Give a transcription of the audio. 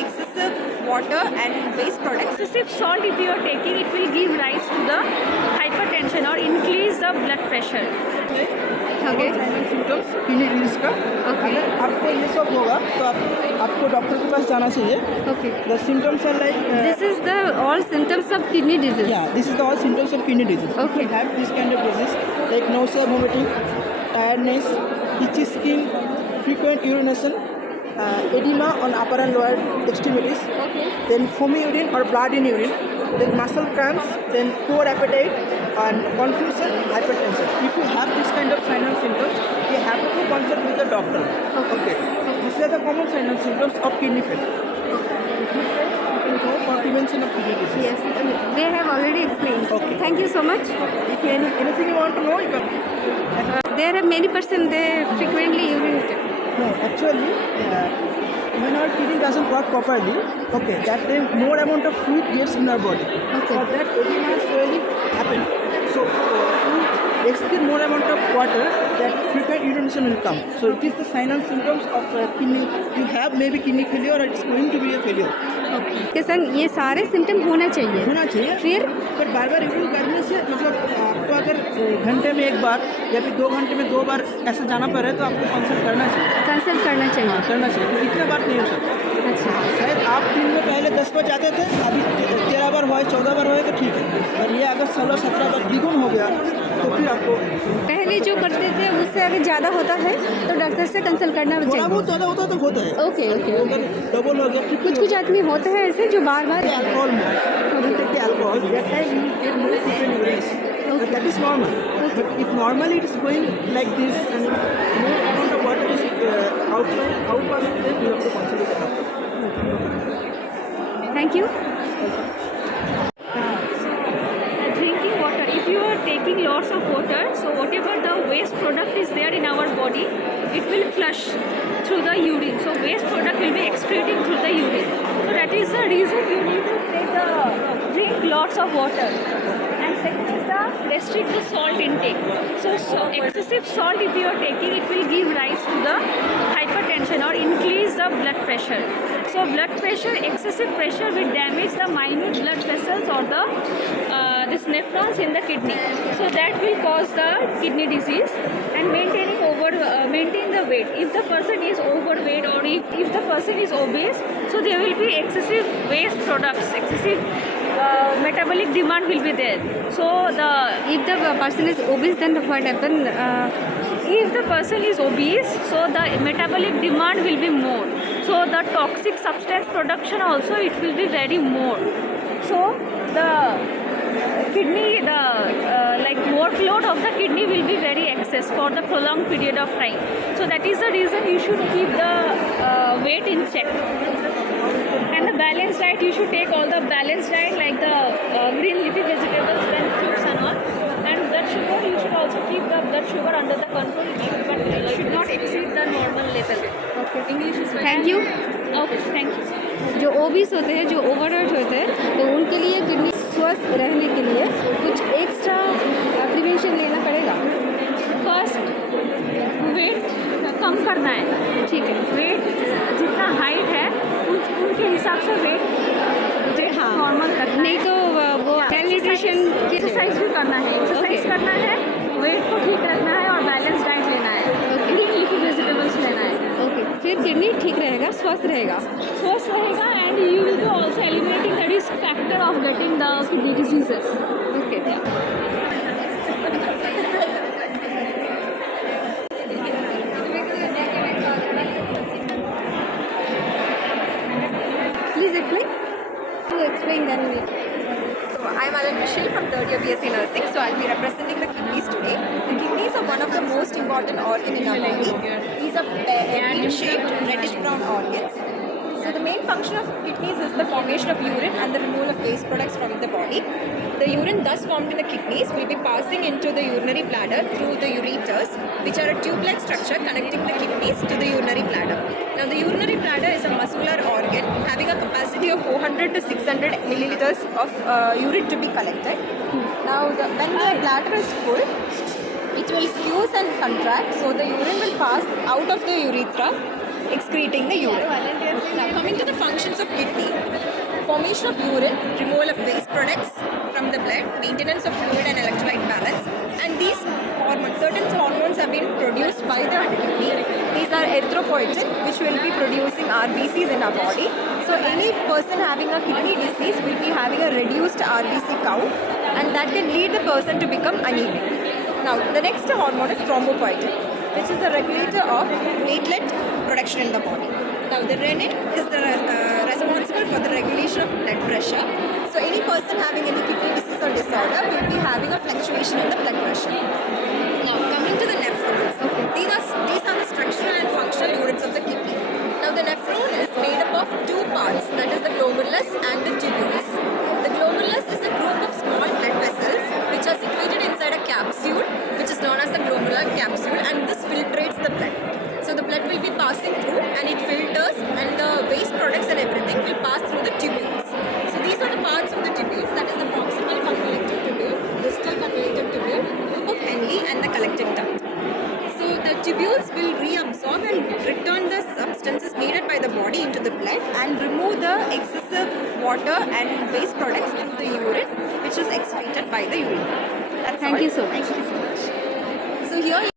excessive water and waste products. Excessive salt if you are taking, it will give rise to the hypertension or increase the blood pressure. Okay. Symptoms kidney disease का Okay. अगर आपको ये सब होगा तो आपको doctor के पास जाना चाहिए. Okay. The symptoms are like This is the all symptoms of kidney disease. yeah, this is the all symptoms of kidney disease. Okay. If you have this kind of disease like nausea, vomiting, tiredness, itchy skin, frequent urination, edema on upper and lower extremities, Okay. then foamy urine or blood in urine, then muscle cramps, then poor appetite and confusion, hypertension. If you have this kind of signs and symptoms, you have to consult with the doctor. Okay. These are the common signs and symptoms of kidney failure. You can go for prevention of kidney disease. Yes, they have already explained. Okay. Thank you so much. If you anything you want to know, you can. There are many person they frequently urinate. No, actually, when our kidney doesn't work properly, okay, that time more amount of fluid gets in our body. Okay. For that, edema swelling happen. So, to excrete more amount of water, that frequent urination will come. So, it is the sign and symptoms of kidney. You have maybe kidney failure or it's going to be a failure. कि sir ये सारे symptom होना चाहिए. होना चाहिए. फिर पर बार बार urine करने से मतलब आपको अगर घंटे में एक बार या फिर 2 घंटे में 2 बार ऐसे जाना पड़े तो आपको कंसल्ट करना चाहिए. कंसल्ट करना चाहिए. करना चाहिए. तो इतने बार नहीं हो सकता. अच्छा. शायद आप दिन में पहले 10 बार जाते थे, अभी 13 बार हुआ है, 14 बार हुआ है तो ठीक है. और ये अगर 16-17 बार द्विगुण हो गया तो फिर आपको पहले जो करते थे उससे अगर ज़्यादा होता है तो डॉक्टर से कंसल्ट करना थोड़ा चाहिए. बहुत ज़्यादा होता है तो होता है. Okay okay. अगर डबल हो गया फिर कुछ कुछ आदमी होते हैं ऐसे जो बार बार alcohol more. When you take the alcohol, that time you get more frequent urination. But that is normal. But if normally it is going like this and more amount of water is outpassing, then you have to consult with the doctor. Thank you. Drinking water, if you are taking lots of water, so whatever the waste product is there in our body, it will flush through the urine. So waste product will be excreting through the urine. So that is the reason you need to drink lots of water. And second is the restrict the salt intake. So excessive salt if you are taking, it will give rise to the hypertension or increase the blood pressure. So blood pressure, excessive pressure will damage the minute blood vessels or the this nephrons in the kidney. So that will cause the kidney disease. And maintain the weight. If the person is overweight or if the person is obese, so there will be excessive waste products, excessive metabolic demand will be there. So If the person is obese, then what happen? if the person is obese, so the metabolic demand will be more. So the toxic substance production also it will be very more. So the kidney, like workload of the kidney will be very excess for the prolonged period of time. So that is the reason you should keep the weight in check. And the balanced diet, you should take all the balanced diet like the green leafy vegetables, then fruits and all. And blood sugar, you should also keep the blood sugar under the control, but it should not exceed the normal level. Okay. English is Thank you. Okay, thank you. जो obese होते हैं, जो overweight होते हैं, तो उनके लिए kidney स्वस्थ रहने के लिए कुछ एक्स्ट्रा प्रिवेंशन लेना पड़ेगा. फर्स्ट वेट कम करना है. ठीक है. वेट जितना हाइट है उनके हिसाब से वेट हाँ. नॉर्मल रखना नहीं तो वो न्यूट्रिशन एक्सरसाइज भी करना है. Exercise Okay. करना है, वेट को ठीक रखना है और बैलेंस डाइट लेना है. ग्रीन लीफी वेजिटेबल्स लेना है. ओके. फिर किडनी ठीक रहेगा, स्वस्थ रहेगा. स्वस्थ रहेगा and you will be also eliminating the risk factor of getting the kidney diseases. Okay. Please explain. You explain then we. So I'm Alan Michelle from 3rd year BSc Nursing. So I'll be representing the kidneys today. The kidneys are one of the most important organ in our body. These are pear-shaped, reddish-brown organs. So the main function of kidneys is the formation of urine and the removal of waste products from the body. The urine thus formed in the kidneys will be passing into the urinary bladder through the ureters, which are a tube-like structure connecting the kidneys to the urinary bladder. Now the urinary bladder is a muscular organ having a capacity of 400 to 600 milliliters of urine to be collected. Now when the bladder is full, it will fuse and contract, so the urine will pass out of the urethra, excreting the urine. Now coming to the functions of formation of urine, removal of waste products from the blood, maintenance of fluid and electrolyte balance, and these hormones, certain hormones have been produced by the kidney. These are erythropoietin, which will be producing RBCs in our body. So any person having a kidney disease will be having a reduced RBC count, and that can lead the person to become anemic. Now, the next hormone is thrombopoietin, which is the regulator of platelet production in the body. Now, the renin is the responsible for the regulation of blood pressure. So, any person having any kidney disease or disorder will be having a fluctuation in the blood pressure. Now, coming to the nephrons, these are the structural and functional units of the kidney. Now, the nephron is made up of two parts, that is the glomerulus and the tubules. The glomerulus is a group of small blood vessels which are situated inside a capsule, which is known as the glomerular capsule, and this filtrates the blood. So the blood will be passing through and it filters, and the waste products and everything will pass through the tubules. So these are the parts of the tubules, that is the proximal convoluted tubule, distal convoluted tubule, loop of Henle and the collecting duct. So the tubules will reabsorb and return the substances needed by the body into the blood and remove the excessive water and waste products through the urine, which is excreted by the urine. That's Thank all. you so much. Thank you so much. So here